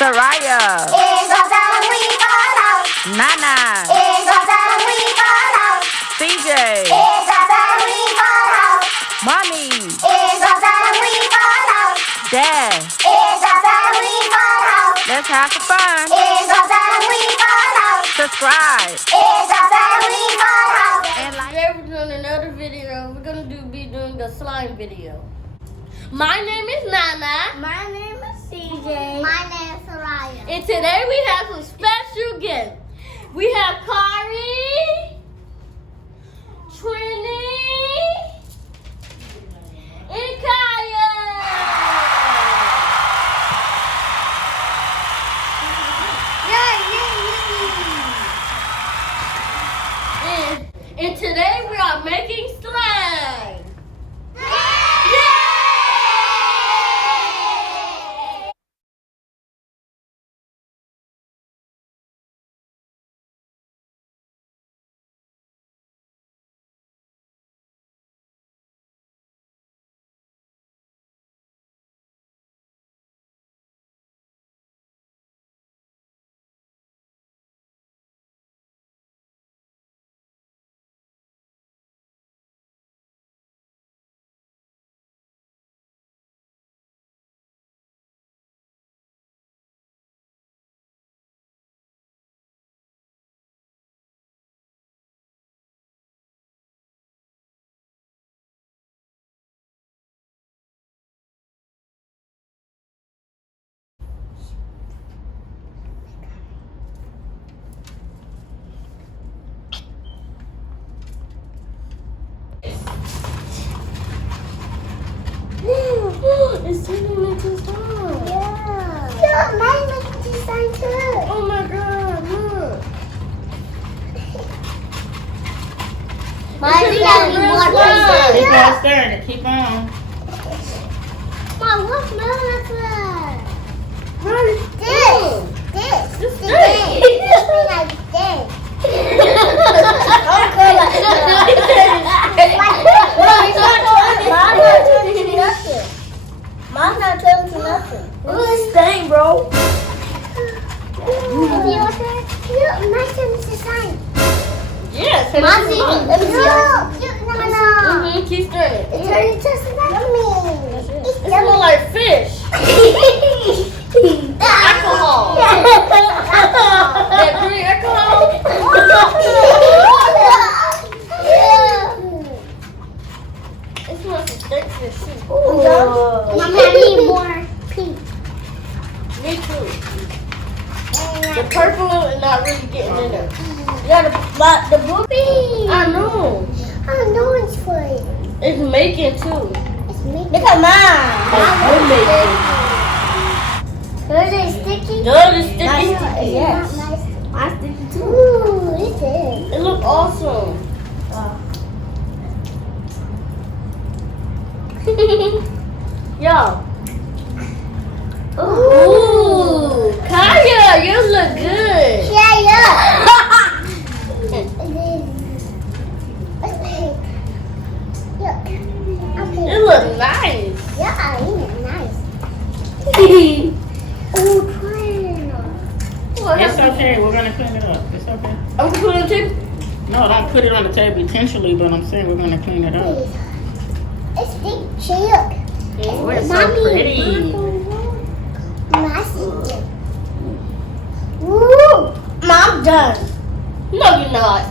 Soraya. It's our time we fall out. Nana. It's our time we fall out. CJ. It's our time we fall out. Mommy. It's our time we fall out. Dad. It's our time we fall out. Let's have some fun. It's our time we fall out. Subscribe. It's our time we fall out. And like. Today we're doing another video. We're gonna be doing a slime video. My name is Nana. My name is CJ. My name is Soraya. And today we have some special guests. We have Kari, Trini, and Kaya. And today we are making slime. It's turning into slime. Yeah, mine looks just like too. Oh my god, look. Mine It's got real more slime. Keep on stirring it. Keep on. Mom, what's that? Right. This. This This thing. like this. Mine's not turning to nothing. Look at this thing, bro. My turn to sign. Yes. Mommy, Let me see. No. Keep stirring it. It turned into slimy. It smells like fish. Alcohol. That green alcohol. It smells like steak fish too. Mommy, I need more pink. Me too. The purple is not really getting in there. Yeah, the blue. I know. I know it's for it. It's making too. It's me. Look at mine. Is it sticky? Does it sticky? Yes. Nice. Mine's sticky too. Ooh, it is. It looks awesome. Yo. Ooh, Kaya, you look good. Yeah, yeah. It is. It's pink. Look. I'm pink. It look nice. Yeah, it is nice. Ooh, clean. It's okay. We're gonna clean it up. It's okay. I'm gonna put it on the table. No, don't put it on the table intentionally, but I'm saying we're gonna clean it up. It's big chip. Oh, it's so pretty. Massive. Woo! Mom done. No, you're not.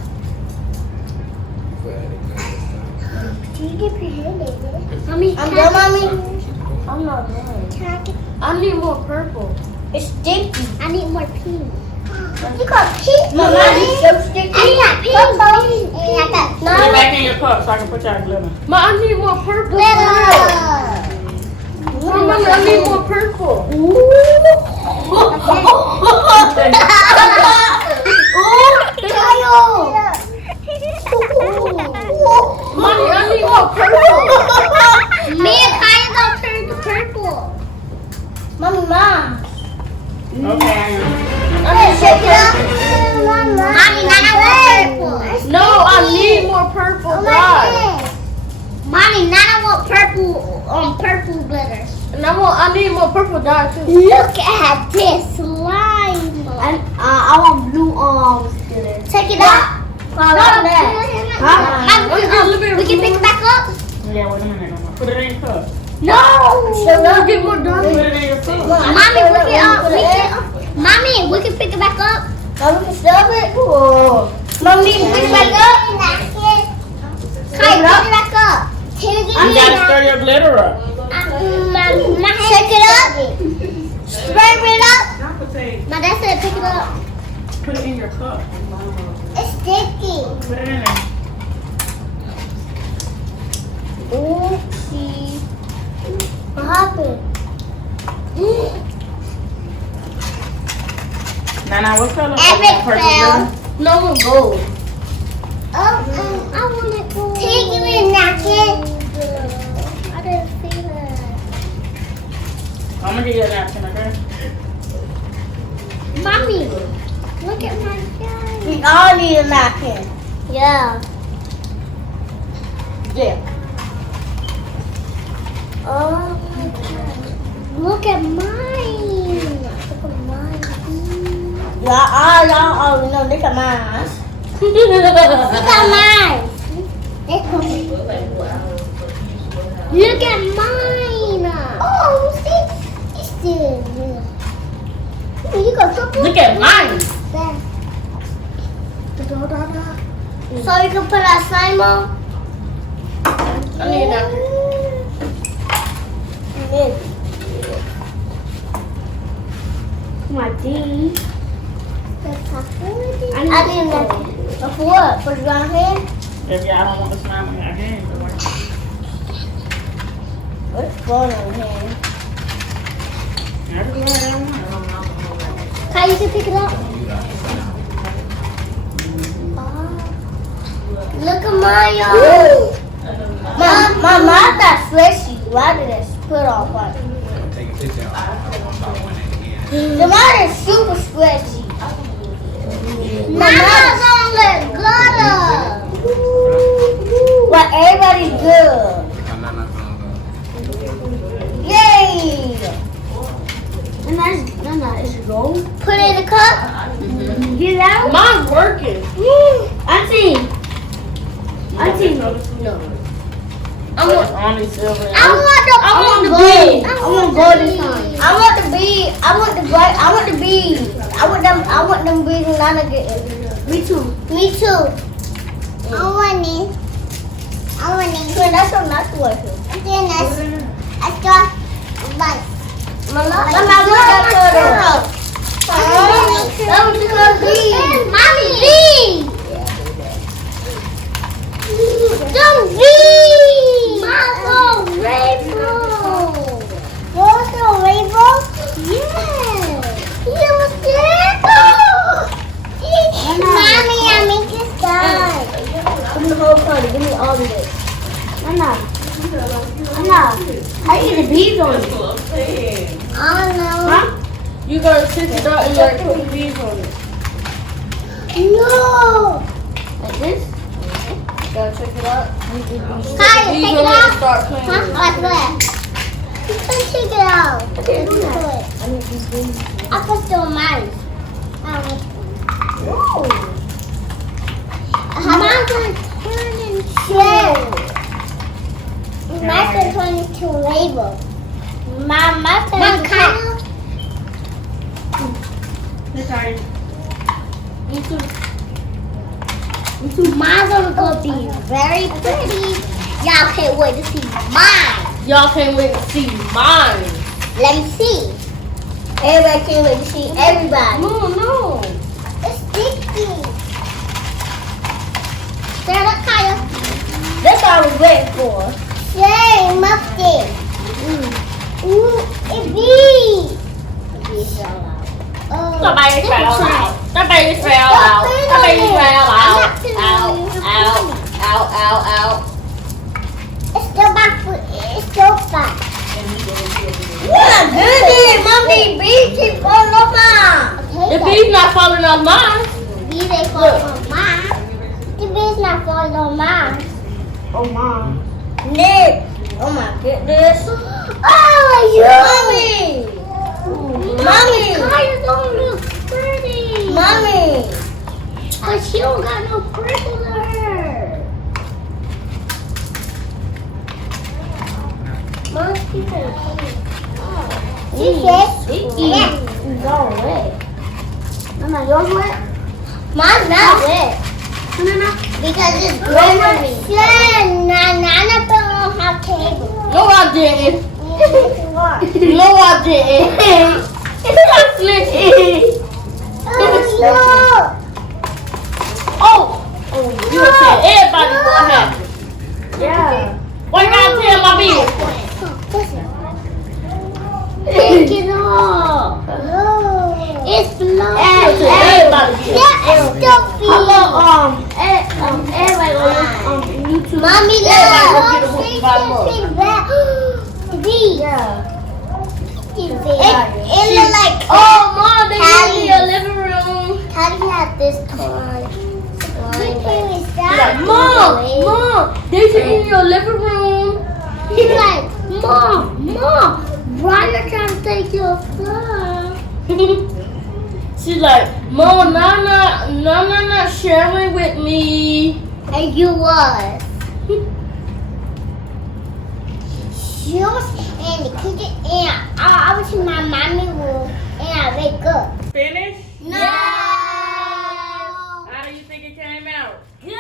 Do you get your hair later? Mommy, I'm done, mommy. I'm not done. Can I get? I need more purple. It's sticky. I need more pink. You got pink. My mom is so sticky. I got pink. And I got Put it back in your cup so I can put your glitter. Ma, I need more purple. glitter. Mama, I need more purple. Mommy, I need more purple. Me and Kaya gonna turn to purple. Mommy, mom. Okay. Shake it up. Mommy, Nana want purple. No, I need more purple. God. Mommy, Nana want purple glitter. And I need more purple dye too. Look at this. I want blue arms. Take it out. We can pick it back up. Yeah, wait a minute. Put it in your cup. No. So get more done. Put it in your cup. Mommy, Mommy, we can pick it back up. Mommy can stop it. Cool. Mommy, pick it back up. Kai, pick it back up. You gotta stir your glitter up. Shake it up. Spray it up. My dad said pick it up. Put it in your cup. It's sticky. Put it in there. Oopsie. What happened? Now, what color? Epic Purple fail. glitter? No gold. Oh, I want it to take it napkin. I didn't see that. I'm gonna give you a napkin, okay? Mommy, look at my guy. We all need a napkin. Yeah. Yeah. Oh my God. Look at mine. Look at mine. Y'all already know this is mine. Look at mine. Look at mine. Oh, see? It's still here. You got something? Look at mine. There. So you can put that slime on? I need a napkin. My D. I I need a napkin. For what? For the round hand? If y'all don't want the slime on your hands, don't worry. What's going on here? Everywhere I want. Kai, you can pick it up. Look at mine. My mouth got fleshy. Why did it split off on it? Take a picture of The mouth is super stretchy. Mama's on the gutter. But everybody's good. Yay! And that's gold. Put it in the cup. Get out. Mine's working. Auntie. No. It's only silver. I want the gold. I want gold this time. I want the bead. I want the bright. I want the bead. I want them beads and Nana get it. Me too. Me too. I want it. I want it. So that's what not to work. And then I start like. Mama, look at that. That was the bead. Mommy, bees. Some bees. Mom's rainbow. What's the rainbow? Yes. You was there. Mommy, I make this guy. Give me the whole party. Give me all of it. Nana. I eat the beads on it. I know. You gotta take it out and like put the beads on it. No. Like this? You gotta take it out. Kyle, Beads take on it it and out. start playing Huh? with it. Like that. Let's take it out. Let's do it. I need these beads. I put still mine. Mine's gonna turn into. Mine's gonna turn into a label. My turn into. Mine's gonna be very pretty. Y'all can't wait to see mine. Y'all can't wait to see mine. Let me see. Everybody can't wait to see everybody. No. It's sticky. Stand up, Kaya. That's all I was waiting for. Yay, muffin. Ooh, it bees. Somebody fell out. Somebody fell out. Somebody fell out. Ow. It's still back. It's still back. What good is mommy bees keep falling off mine? Okay, The bee's not falling off mine. bees ain't falling on mine. The bees not falling on mine. Oh my. Nick. Oh my goodness. Oh, you. Mommy. Mommy. Kaya's don't look pretty. But she don't got no prickles in her. Mom, she said, It's all wet. Mama, yours wet? Mine's not wet. No. Because it's glittery. Nana don't have cable. No, I didn't. No, I didn't. Stop snitching. Oh, you were saying everybody what happened. Yeah. Why you gotta tell my business? Take it off. It's fluffy. Everybody business. Yeah, it's stuffy. Everybody on YouTube. Mommy, Everybody go get a look. whoopie by the mother. Yeah. It look like Oh, Mom, they in your living room. Teddy had this toy. Like, Mom, they in your living room. He's like, Mom, Brian trying to take your stuff. She's like, Mom, Nana not sharing with me. And you was. She was in the kitchen and I was in my mommy room and I wake up. Finish? No! How do you think it came out? Good!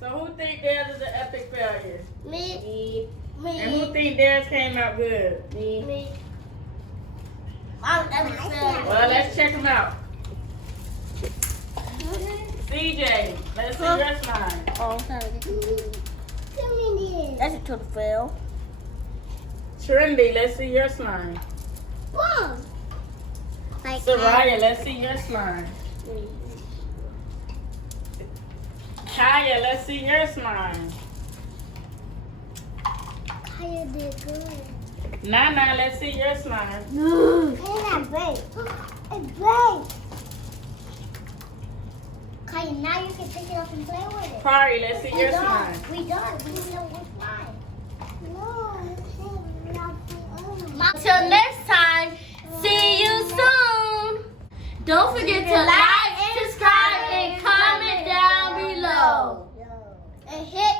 So who think theirs is an epic failure? Me. And who think theirs came out good? Me. Well, let's check them out. CJ, let's see your slime. Oh, sorry. That's a total fail. Trinity, let's see your slime. Mom. Like Soraya, let's see your slime. Kaya, let's see your slime. Kaya did good. Nana, let's see your slime. And I break. It breaks. Kaya, now you can take it off and play with it. Pari, let's see your slime. We done. We know which one. No, Until next time, see you soon. Don't forget to like, subscribe, and comment down below. and hit